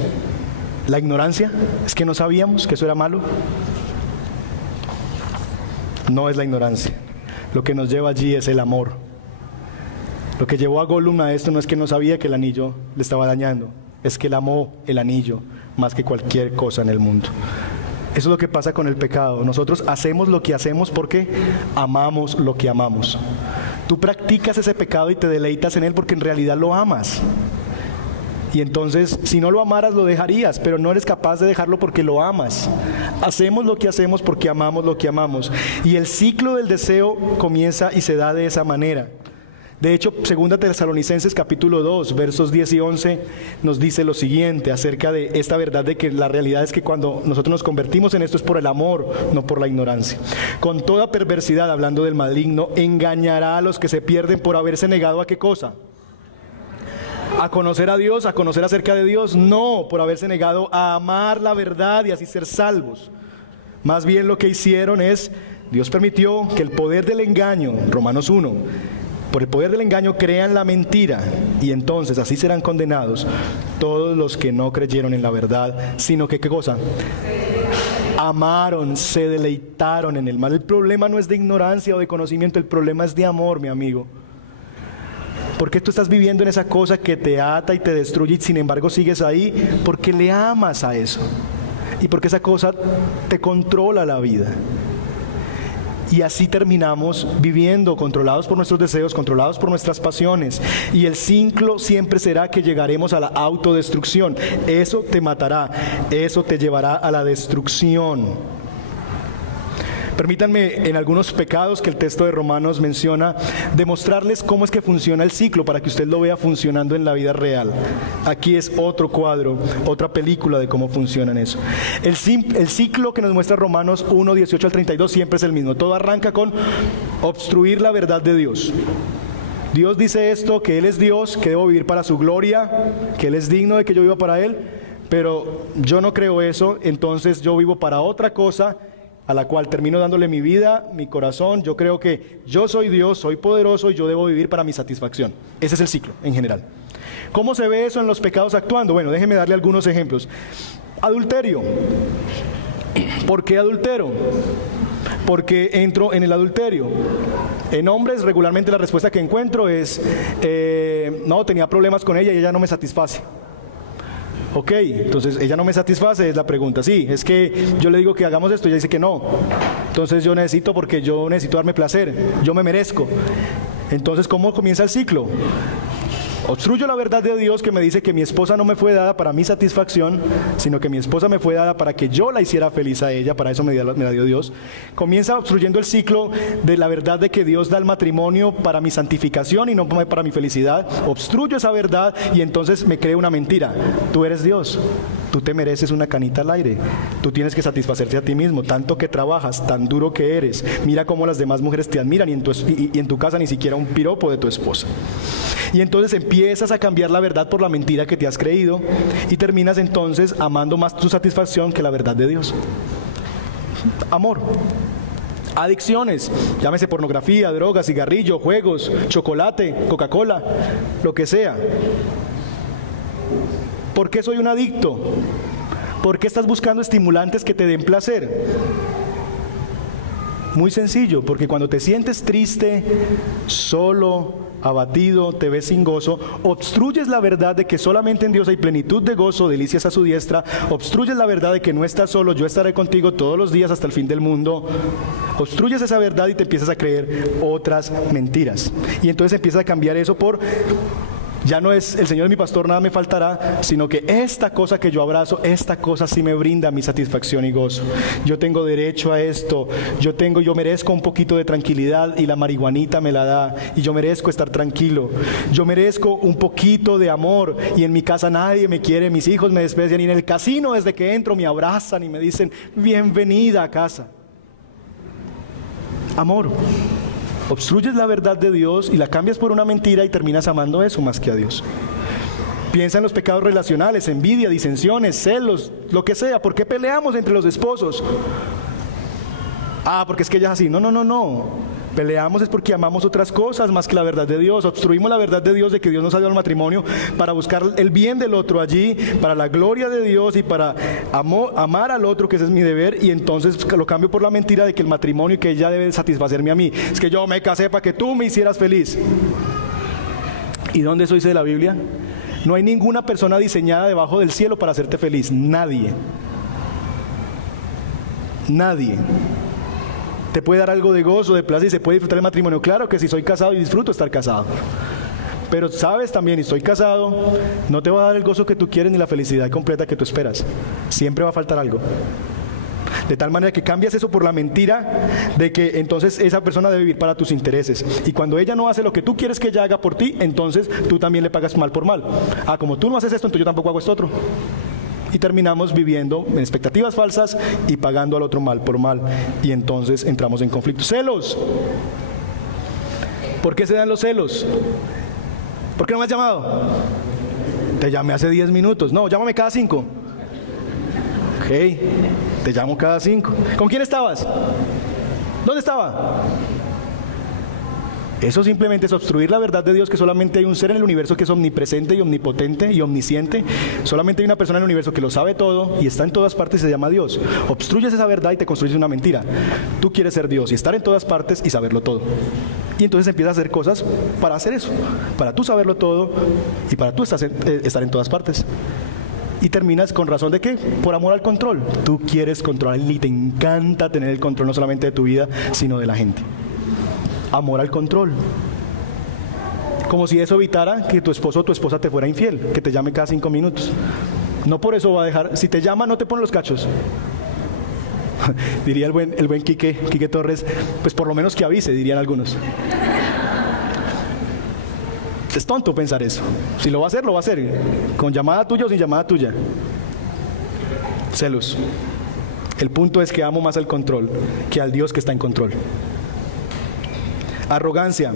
¿La ignorancia? ¿Es que no sabíamos que eso era malo? No es la ignorancia. Lo que nos lleva allí es el amor. Lo que llevó a Gollum a esto no es que no sabía que el anillo le estaba dañando, es que él amó el anillo más que cualquier cosa en el mundo. Eso es lo que pasa con el pecado. Nosotros hacemos lo que hacemos porque amamos lo que amamos. Tú practicas ese pecado y te deleitas en él porque en realidad lo amas. Y entonces, si no lo amaras, lo dejarías, pero no eres capaz de dejarlo porque lo amas. Hacemos lo que hacemos porque amamos lo que amamos. Y el ciclo del deseo comienza y se da de esa manera. De hecho, 2 Tesalonicenses capítulo 2, versos 10 y 11, nos dice lo siguiente acerca de esta verdad de que la realidad es que cuando nosotros nos convertimos en esto es por el amor, no por la ignorancia. Con toda perversidad, hablando del maligno, engañará a los que se pierden por haberse negado a ¿qué cosa? A conocer a Dios, a conocer acerca de Dios, no, por haberse negado a amar la verdad y así ser salvos. Más bien lo que hicieron es, Dios permitió que el poder del engaño, Romanos 1, por el poder del engaño crean la mentira, y entonces así serán condenados todos los que no creyeron en la verdad, sino que ¿qué cosa? Amaron, se deleitaron en el mal. El problema no es de ignorancia o de conocimiento, el problema es de amor, mi amigo. ¿Por qué tú estás viviendo en esa cosa que te ata y te destruye y sin embargo sigues ahí? Porque le amas a eso. y porque esa cosa te controla la vida. Y así terminamos viviendo controlados por nuestros deseos, controlados por nuestras pasiones. Y el ciclo siempre será que llegaremos a la autodestrucción. Eso te matará, eso te llevará a la destrucción. Permítanme, en algunos pecados que el texto de Romanos menciona, demostrarles cómo es que funciona el ciclo para que usted lo vea funcionando en la vida real. Aquí es otro cuadro, otra película de cómo funciona eso. El ciclo que nos muestra Romanos 1, 18 al 32 siempre es el mismo. Todo arranca con obstruir la verdad de Dios. Dios dice esto, que Él es Dios, que debo vivir para su gloria, que Él es digno de que yo viva para Él, pero yo no creo eso, entonces yo vivo para otra cosa, a la cual termino dándole mi vida, mi corazón. Yo creo que yo soy Dios, soy poderoso y yo debo vivir para mi satisfacción. Ese es el ciclo en general. ¿Cómo se ve eso en los pecados actuando? Bueno, déjeme darle algunos ejemplos. Adulterio. ¿Por qué adultero? Porque entro en el adulterio. En hombres, regularmente la respuesta que encuentro es, no, tenía problemas con ella y ella no me satisface. Ok, entonces ella no me satisface, es la pregunta. Sí, es que yo le digo que hagamos esto y ella dice que no. Entonces yo necesito, porque yo necesito darme placer, yo me merezco. Entonces, ¿cómo comienza el ciclo? Obstruyo la verdad de Dios que me dice que mi esposa no me fue dada para mi satisfacción, sino que mi esposa me fue dada para que yo la hiciera feliz a ella, para eso me la dio Dios. Comienza obstruyendo el ciclo de la verdad de que Dios da el matrimonio para mi santificación y no para mi felicidad. Obstruyo esa verdad y entonces me creo una mentira. Tú eres Dios, tú te mereces una canita al aire, tú tienes que satisfacerte a ti mismo, tanto que trabajas, tan duro que eres. Mira cómo las demás mujeres te admiran y en tu casa ni siquiera un piropo de tu esposa. Y entonces empiezas a cambiar la verdad por la mentira que te has creído y terminas entonces amando más tu satisfacción que la verdad de Dios. Amor. Adicciones, llámese pornografía, drogas, cigarrillo, juegos, chocolate, Coca-Cola, lo que sea. ¿Por qué soy un adicto? ¿Por qué estás buscando estimulantes que te den placer? Muy sencillo, porque cuando te sientes triste, solo, abatido, te ves sin gozo, obstruyes la verdad de que solamente en Dios hay plenitud de gozo, delicias a su diestra, obstruyes la verdad de que no estás solo, yo estaré contigo todos los días hasta el fin del mundo, obstruyes esa verdad y te empiezas a creer otras mentiras. Y entonces empiezas a cambiar eso por... Ya no es el Señor es mi pastor, nada me faltará, sino que esta cosa que yo abrazo, esta cosa sí me brinda mi satisfacción y gozo. Yo tengo derecho a esto, yo merezco un poquito de tranquilidad y la marihuanita me la da, y yo merezco estar tranquilo. Yo merezco un poquito de amor y en mi casa nadie me quiere, mis hijos me desprecian y en el casino desde que entro me abrazan y me dicen bienvenida a casa. Amor. Obstruyes la verdad de Dios y la cambias por una mentira y terminas amando eso más que a Dios. Piensa en los pecados relacionales, envidia, disensiones, celos, lo que sea. ¿Por qué peleamos entre los esposos? Porque es que ella es así. No. Peleamos es porque amamos otras cosas más que la verdad de Dios. Obstruimos la verdad de Dios de que Dios nos ha dado el matrimonio para buscar el bien del otro allí, para la gloria de Dios y para amar al otro, que ese es mi deber, y entonces lo cambio por la mentira de que el matrimonio y que ella debe satisfacerme a mí. Es que yo me casé para que tú me hicieras feliz. ¿Y dónde eso dice de la Biblia? No hay ninguna persona diseñada debajo del cielo para hacerte feliz. Nadie. ¿Te puede dar algo de gozo, de placer y se puede disfrutar el matrimonio? Claro que sí, soy casado y disfruto estar casado. Pero sabes también, y estoy casado, no te va a dar el gozo que tú quieres ni la felicidad completa que tú esperas. Siempre va a faltar algo. De tal manera que cambias eso por la mentira de que entonces esa persona debe vivir para tus intereses. Y cuando ella no hace lo que tú quieres que ella haga por ti, entonces tú también le pagas mal por mal. Como tú no haces esto, entonces yo tampoco hago esto otro. Y terminamos viviendo en expectativas falsas y pagando al otro mal por mal. Y entonces entramos en conflicto. Celos. ¿Por qué se dan los celos? ¿Por qué no me has llamado? Te llamé hace 10 minutos. No, llámame cada 5. Ok, te llamo cada 5. ¿Con quién estabas? ¿Dónde estaba? Eso simplemente es obstruir la verdad de Dios, que solamente hay un ser en el universo que es omnipresente y omnipotente y omnisciente. Solamente hay una persona en el universo que lo sabe todo y está en todas partes y se llama Dios. Obstruyes esa verdad y te construyes una mentira. Tú quieres ser Dios y estar en todas partes y saberlo todo. Y entonces empiezas a hacer cosas para hacer eso, para tú saberlo todo y para tú estar en todas partes. Y terminas con razón de qué? Por amor al control. Tú quieres controlar y te encanta tener el control no solamente de tu vida, sino de la gente. Amor al control. Como si eso evitara que tu esposo o tu esposa te fuera infiel, que te llame cada 5 minutos. No por eso va a dejar, si te llama no te pone los cachos. Diría el buen Quique Torres, pues por lo menos que avise, dirían algunos. Es tonto pensar eso. Si lo va a hacer, lo va a hacer. Con llamada tuya o sin llamada tuya. Celos. El punto es que amo más al control que al Dios que está en control. Arrogancia.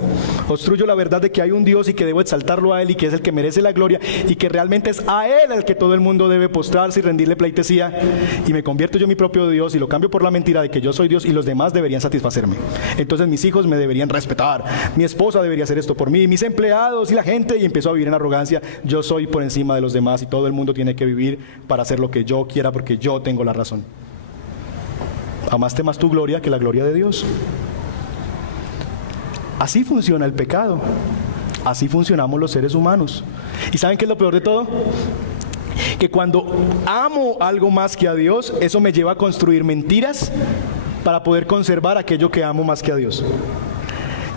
Obstruyo la verdad de que hay un Dios y que debo exaltarlo a Él y que es el que merece la gloria y que realmente es a Él al que todo el mundo debe postrarse y rendirle pleitesía, y me convierto yo en mi propio Dios y lo cambio por la mentira de que yo soy Dios y los demás deberían satisfacerme. Entonces mis hijos me deberían respetar, mi esposa debería hacer esto por mí, mis empleados y la gente, y empiezo a vivir en arrogancia. Yo soy por encima de los demás y todo el mundo tiene que vivir para hacer lo que yo quiera porque yo tengo la razón. Amaste más tu gloria que la gloria de Dios. Así funciona el pecado. Así funcionamos los seres humanos. ¿Y saben qué es lo peor de todo? Que cuando amo algo más que a Dios, eso me lleva a construir mentiras para poder conservar aquello que amo más que a Dios.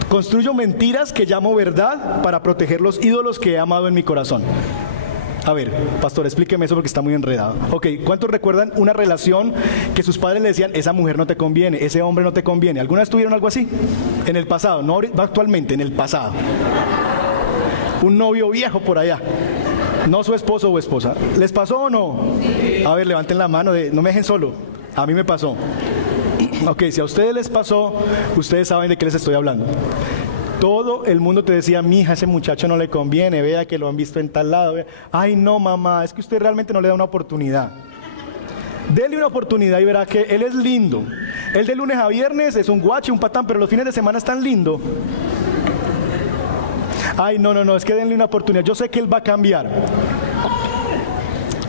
Construyo mentiras que llamo verdad para proteger los ídolos que he amado en mi corazón. A ver, pastor, explíqueme eso porque está muy enredado. Ok, ¿cuántos recuerdan una relación que sus padres le decían, esa mujer no te conviene, ese hombre no te conviene? ¿Alguna vez tuvieron algo así? En el pasado, no actualmente, en el pasado. Un novio viejo por allá, no su esposo o esposa. ¿Les pasó o no? A ver, levanten la mano, no me dejen solo. A mí me pasó. Ok, si a ustedes les pasó, ustedes saben de qué les estoy hablando. Todo el mundo te decía, mija, ese muchacho no le conviene, vea que lo han visto en tal lado. Vea. Ay, no, mamá, es que usted realmente no le da una oportunidad. Dele una oportunidad y verá que él es lindo. Él de lunes a viernes es un guache, un patán, pero los fines de semana es tan lindo. Ay, no, es que denle una oportunidad. Yo sé que él va a cambiar.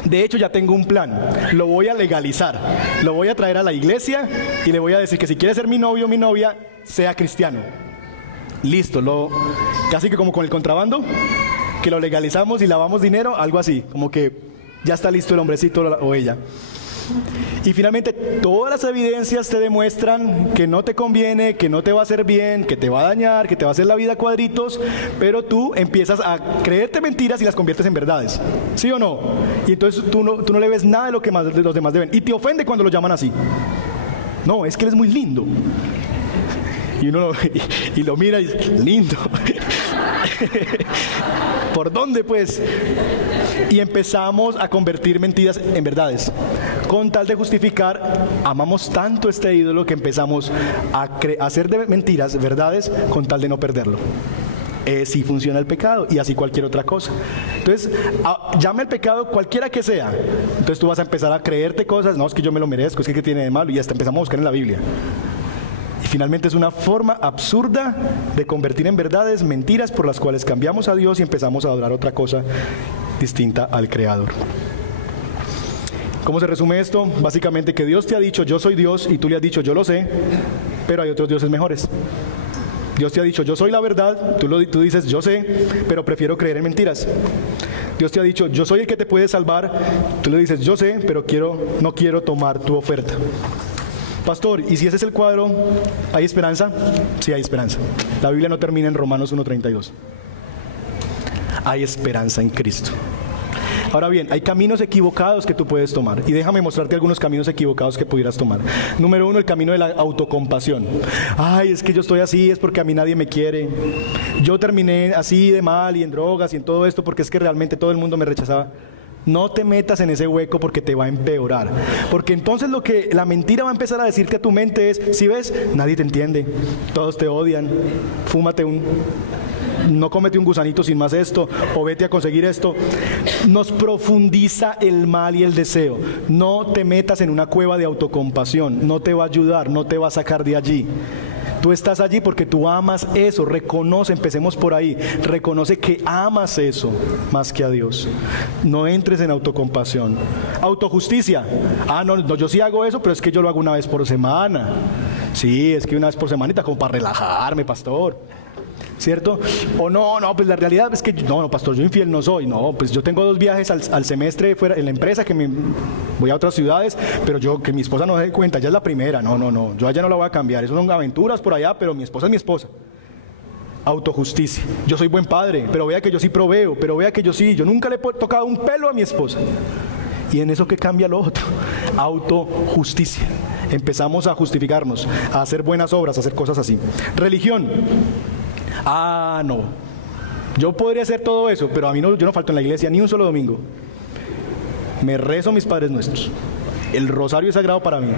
De hecho, ya tengo un plan. Lo voy a legalizar. Lo voy a traer a la iglesia y le voy a decir que si quiere ser mi novio o mi novia, sea cristiano. Listo, casi que como con el contrabando, que lo legalizamos y lavamos dinero, algo así, como que ya está listo el hombrecito o ella. Y finalmente todas las evidencias te demuestran que no te conviene, que no te va a hacer bien, que te va a dañar, que te va a hacer la vida cuadritos, pero tú empiezas a creerte mentiras y las conviertes en verdades, ¿sí o no? Y entonces tú no le ves nada de lo que los demás deben, y te ofende cuando lo llaman así. No, es que él es muy lindo. Y uno lo mira y dice, lindo. ¿Por dónde pues? Y empezamos a convertir mentiras en verdades. Con tal de justificar, amamos tanto este ídolo que empezamos a hacer de mentiras verdades con tal de no perderlo. Sí funciona el pecado y así cualquier otra cosa. Entonces, llame el pecado cualquiera que sea. Entonces tú vas a empezar a creerte cosas, no, es que yo me lo merezco, es que ¿qué tiene de malo? Y hasta empezamos a buscar en la Biblia. Y finalmente es una forma absurda de convertir en verdades mentiras por las cuales cambiamos a Dios y empezamos a adorar otra cosa distinta al Creador. ¿Cómo se resume esto? Básicamente que Dios te ha dicho, yo soy Dios, y tú le has dicho, yo lo sé, pero hay otros dioses mejores. Dios te ha dicho, yo soy la verdad, tú dices, yo sé, pero prefiero creer en mentiras. Dios te ha dicho, yo soy el que te puede salvar, tú le dices, yo sé, pero no quiero tomar tu oferta. Pastor, ¿y si ese es el cuadro, hay esperanza? Sí, hay esperanza. La Biblia no termina en Romanos 1:32. Hay esperanza en Cristo. Ahora bien, hay caminos equivocados que tú puedes tomar. Y déjame mostrarte algunos caminos equivocados que pudieras tomar. Número 1, el camino de la autocompasión. Ay, es que yo estoy así, es porque a mí nadie me quiere. Yo terminé así de mal y en drogas y en todo esto porque es que realmente todo el mundo me rechazaba. No te metas en ese hueco porque te va a empeorar. Porque entonces lo que la mentira va a empezar a decirte a tu mente es, si ves, nadie te entiende, todos te odian, no cómete un gusanito sin más esto, o vete a conseguir esto. Nos profundiza el mal y el deseo. No te metas en una cueva de autocompasión, no te va a ayudar, no te va a sacar de allí. Tú estás allí porque tú amas eso, reconoce, empecemos por ahí, reconoce que amas eso más que a Dios. No entres en autocompasión. Autojusticia. No, yo sí hago eso, pero es que yo lo hago una vez por semana. Sí, es que una vez por semanita como para relajarme, pastor. ¿cierto? O no, pues la realidad es que, no, pastor, yo infiel no soy. No, pues yo tengo 2 viajes al semestre fuera en la empresa, que voy a otras ciudades, pero yo, que mi esposa no se dé cuenta, ya es la primera. No, yo allá no la voy a cambiar. Eso son aventuras por allá, pero mi esposa es mi esposa. Autojusticia. Yo soy buen padre, pero vea que yo sí proveo, pero vea que yo nunca le he tocado un pelo a mi esposa. Y en eso que cambia lo otro, autojusticia. Empezamos a justificarnos, a hacer buenas obras, a hacer cosas así. Religión. No. Yo podría hacer todo eso, pero yo no falto en la iglesia ni un solo domingo. Me rezo mis Padres Nuestros. El rosario es sagrado para mí.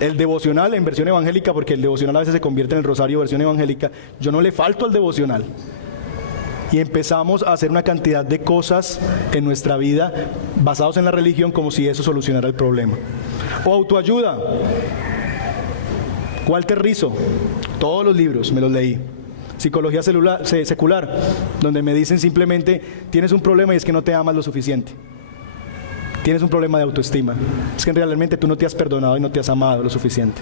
El devocional en versión evangélica, porque el devocional a veces se convierte en el rosario versión evangélica. Yo no le falto al devocional. Y empezamos a hacer una cantidad de cosas en nuestra vida basados en la religión como si eso solucionara el problema. O autoayuda. Walter Rizzo, todos los libros me los leí. Psicología secular, donde me dicen simplemente, tienes un problema y es que no te amas lo suficiente. Tienes un problema de autoestima. Es que realmente tú no te has perdonado y no te has amado lo suficiente.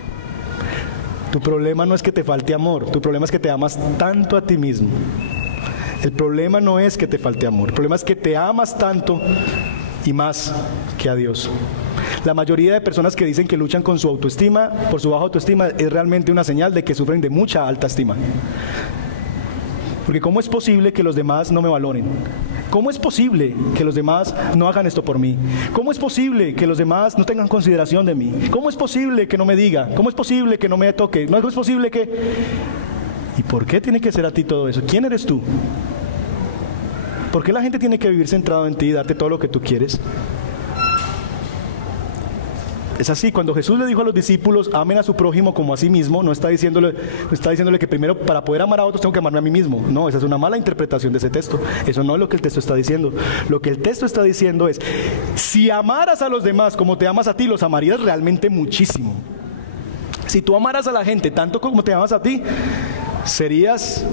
Tu problema no es que te falte amor, tu problema es que te amas tanto a ti mismo. El problema no es que te falte amor, el problema es que te amas tanto y más que a Dios. La mayoría de personas que dicen que luchan con su autoestima, por su baja autoestima, es realmente una señal de que sufren de mucha alta estima. Porque ¿cómo es posible que los demás no me valoren? ¿Cómo es posible que los demás no hagan esto por mí? ¿Cómo es posible que los demás no tengan consideración de mí? ¿Cómo es posible que no me diga? ¿Cómo es posible que no me toque? ¿Cómo es posible que...? ¿Y por qué tiene que ser a ti todo eso? ¿Quién eres tú? ¿Por qué la gente tiene que vivir centrado en ti y darte todo lo que tú quieres? Es así, cuando Jesús le dijo a los discípulos, amen a su prójimo como a sí mismo, no está diciéndole que primero para poder amar a otros tengo que amarme a mí mismo. No, esa es una mala interpretación de ese texto. Eso no es lo que el texto está diciendo. Lo que el texto está diciendo es, si amaras a los demás como te amas a ti, los amarías realmente muchísimo. Si tú amaras a la gente tanto como te amas a ti, serías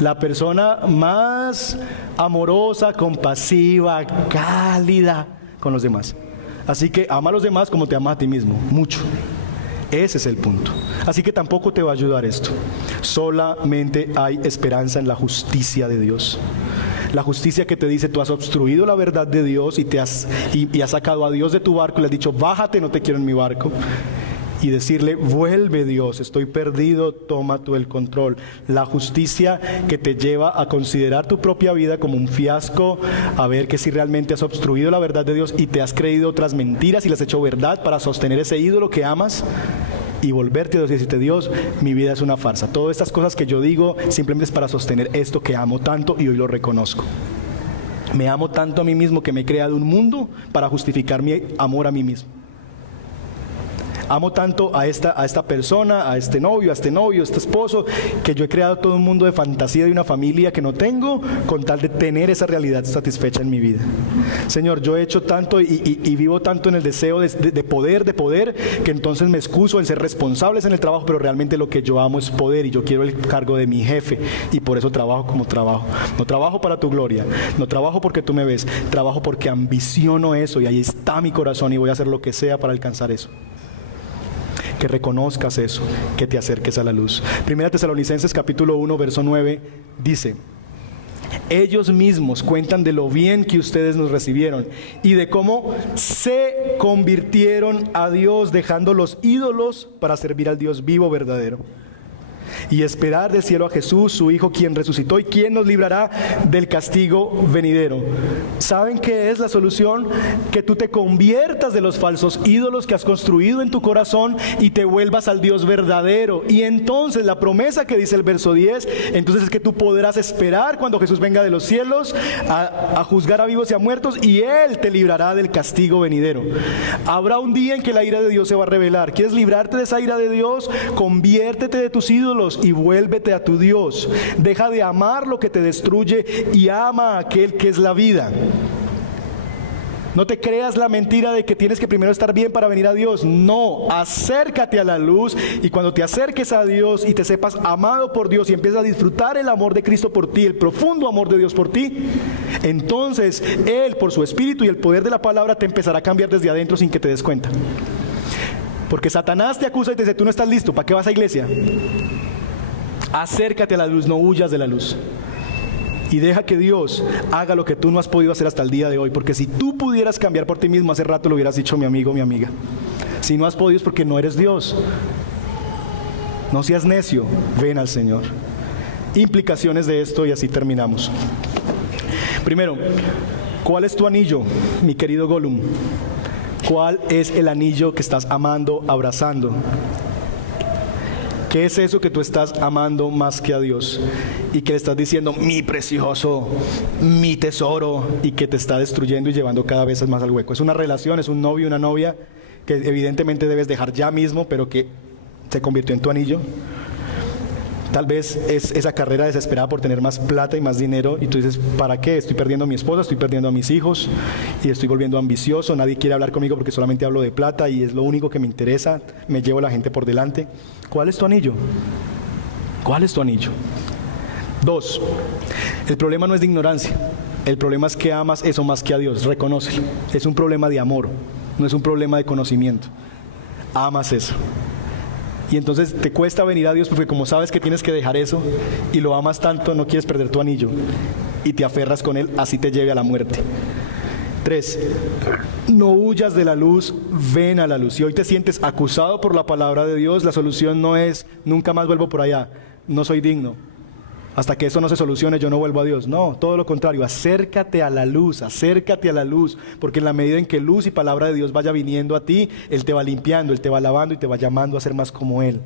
la persona más amorosa, compasiva, cálida con los demás. Así que ama a los demás como te amas a ti mismo, mucho. Ese es el punto. Así que tampoco te va a ayudar esto. Solamente hay esperanza en la justicia de Dios. La justicia que te dice, tú has obstruido la verdad de Dios y has sacado a Dios de tu barco y le has dicho, bájate, no te quiero en mi barco. Y decirle, vuelve Dios, estoy perdido, toma tú el control. La justicia que te lleva a considerar tu propia vida como un fiasco, a ver que si realmente has obstruido la verdad de Dios y te has creído otras mentiras y las has hecho verdad para sostener ese ídolo que amas, y volverte a Dios y decirte, Dios, mi vida es una farsa. Todas estas cosas que yo digo simplemente es para sostener esto que amo tanto y hoy lo reconozco. Me amo tanto a mí mismo que me he creado un mundo para justificar mi amor a mí mismo. Amo tanto a esta persona, a este novio, a este esposo, que yo he creado todo un mundo de fantasía de una familia que no tengo, con tal de tener esa realidad satisfecha en mi vida. Señor, yo he hecho tanto y vivo tanto en el deseo de poder, que entonces me excuso en ser responsables en el trabajo, pero realmente lo que yo amo es poder y yo quiero el cargo de mi jefe y por eso trabajo como trabajo. No trabajo para tu gloria, no trabajo porque tú me ves, trabajo porque ambiciono eso y ahí está mi corazón y voy a hacer lo que sea para alcanzar eso. Que reconozcas eso, que te acerques a la luz. Primera Tesalonicenses capítulo 1, verso 9, dice, ellos mismos cuentan de lo bien que ustedes nos recibieron y de cómo se convirtieron a Dios dejando los ídolos para servir al Dios vivo verdadero. Y esperar del cielo a Jesús, su Hijo, quien resucitó y quien nos librará del castigo venidero. ¿Saben qué es la solución? Que tú te conviertas de los falsos ídolos que has construido en tu corazón y te vuelvas al Dios verdadero. Y entonces la promesa que dice el verso 10, entonces es que tú podrás esperar cuando Jesús venga de los cielos a juzgar a vivos y a muertos y Él te librará del castigo venidero. Habrá un día en que la ira de Dios se va a revelar. ¿Quieres librarte de esa ira de Dios? Conviértete de tus ídolos y vuélvete a tu Dios. Deja de amar lo que te destruye y ama a aquel que es la vida. No te creas la mentira de que tienes que primero estar bien para venir a Dios. No, acércate a la luz y cuando te acerques a Dios y te sepas amado por Dios y empiezas a disfrutar el amor de Cristo por ti, el profundo amor de Dios por ti, entonces Él, por su Espíritu y el poder de la palabra, te empezará a cambiar desde adentro sin que te des cuenta. Porque Satanás te acusa y te dice, tú no estás listo, ¿para qué vas a iglesia? Acércate a la luz, no huyas de la luz. Y deja que Dios haga lo que tú no has podido hacer hasta el día de hoy. Porque si tú pudieras cambiar por ti mismo, hace rato lo hubieras dicho, mi amigo, mi amiga. Si no has podido es porque no eres Dios. No seas necio, ven al Señor. Implicaciones de esto y así terminamos. Primero, ¿cuál es tu anillo, mi querido Gollum? ¿Cuál es el anillo que estás amando, abrazando? ¿Qué es eso que tú estás amando más que a Dios? Y que le estás diciendo, mi precioso, mi tesoro, y que te está destruyendo y llevando cada vez más al hueco. Es una relación, es un novio, una novia, que evidentemente debes dejar ya mismo, pero que se convirtió en tu anillo. Tal vez es esa carrera desesperada por tener más plata y más dinero y tú dices, ¿para qué? Estoy perdiendo a mi esposa, estoy perdiendo a mis hijos y estoy volviendo ambicioso, nadie quiere hablar conmigo porque solamente hablo de plata y es lo único que me interesa, me llevo a la gente por delante. ¿Cuál es tu anillo? ¿Cuál es tu anillo? 2. El problema no es de ignorancia, el problema es que amas eso más que a Dios, reconócelo. Es un problema de amor, no es un problema de conocimiento. Amas eso. Y entonces te cuesta venir a Dios porque como sabes que tienes que dejar eso y lo amas tanto, no quieres perder tu anillo y te aferras con él, así te lleve a la muerte. 3. No huyas de la luz, ven a la luz. Si hoy te sientes acusado por la palabra de Dios, la solución no es nunca más vuelvo por allá, no soy digno. Hasta que eso no se solucione, yo no vuelvo a Dios. No, todo lo contrario, acércate a la luz, porque en la medida en que luz y palabra de Dios vaya viniendo a ti, Él te va limpiando, Él te va lavando y te va llamando a ser más como Él.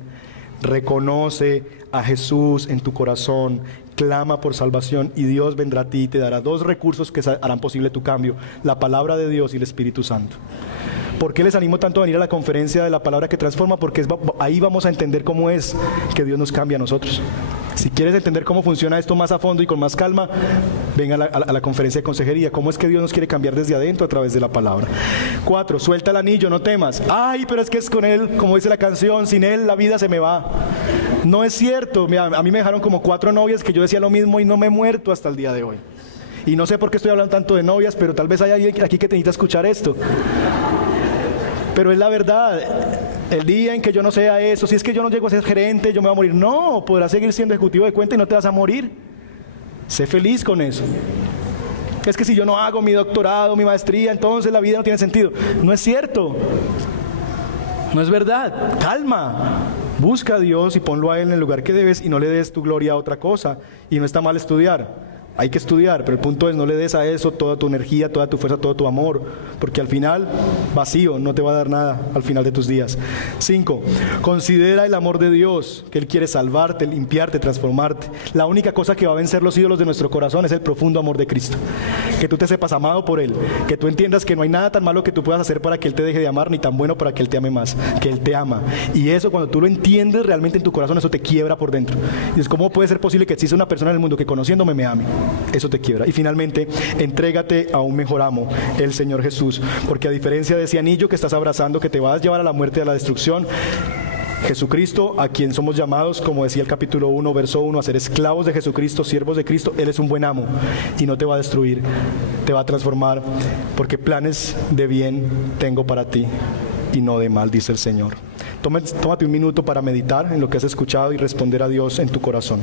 Reconoce a Jesús en tu corazón, clama por salvación y Dios vendrá a ti y te dará 2 recursos que harán posible tu cambio, la palabra de Dios y el Espíritu Santo. ¿Por qué les animo tanto a venir a la conferencia de la palabra que transforma? Porque ahí vamos a entender cómo es que Dios nos cambia a nosotros. Si quieres entender cómo funciona esto más a fondo y con más calma, ven a la conferencia de consejería. ¿Cómo es que Dios nos quiere cambiar desde adentro a través de la palabra? 4, suelta el anillo, no temas. Ay, pero es que es con Él, como dice la canción, sin Él la vida se me va. No es cierto. Mira, a mí me dejaron como 4 novias que yo decía lo mismo y no me he muerto hasta el día de hoy. Y no sé por qué estoy hablando tanto de novias, pero tal vez hay alguien aquí que necesita escuchar esto. Pero es la verdad. El día en que yo no sea eso, si es que yo no llego a ser gerente, yo me voy a morir. No, podrás seguir siendo ejecutivo de cuenta y no te vas a morir. Sé feliz con eso. Es que si yo no hago mi doctorado, mi maestría, entonces la vida no tiene sentido. No es cierto. No es verdad. Calma. Busca a Dios y ponlo a Él en el lugar que debes y no le des tu gloria a otra cosa. Y no está mal estudiar. Hay que estudiar, pero el punto es no le des a eso toda tu energía, toda tu fuerza, todo tu amor, porque al final vacío, no te va a dar nada al final de tus días. 5. Considera el amor de Dios, que Él quiere salvarte, limpiarte, transformarte. La única cosa que va a vencer los ídolos de nuestro corazón es el profundo amor de Cristo. Que tú te sepas amado por Él, que tú entiendas que no hay nada tan malo que tú puedas hacer para que Él te deje de amar, ni tan bueno para que Él te ame más, que Él te ama. Y eso cuando tú lo entiendes realmente en tu corazón, eso te quiebra por dentro. Y es ¿cómo puede ser posible que exista una persona en el mundo que conociéndome me ame? Eso te quiebra. Y finalmente, entrégate a un mejor amo, el Señor Jesús, porque a diferencia de ese anillo que estás abrazando, que te va a llevar a la muerte y a la destrucción, Jesucristo, a quien somos llamados, como decía el capítulo 1, verso 1, a ser esclavos de Jesucristo, siervos de Cristo, Él es un buen amo y no te va a destruir, te va a transformar, porque planes de bien tengo para ti y no de mal, dice el Señor. Tómate un minuto para meditar en lo que has escuchado y responder a Dios en tu corazón.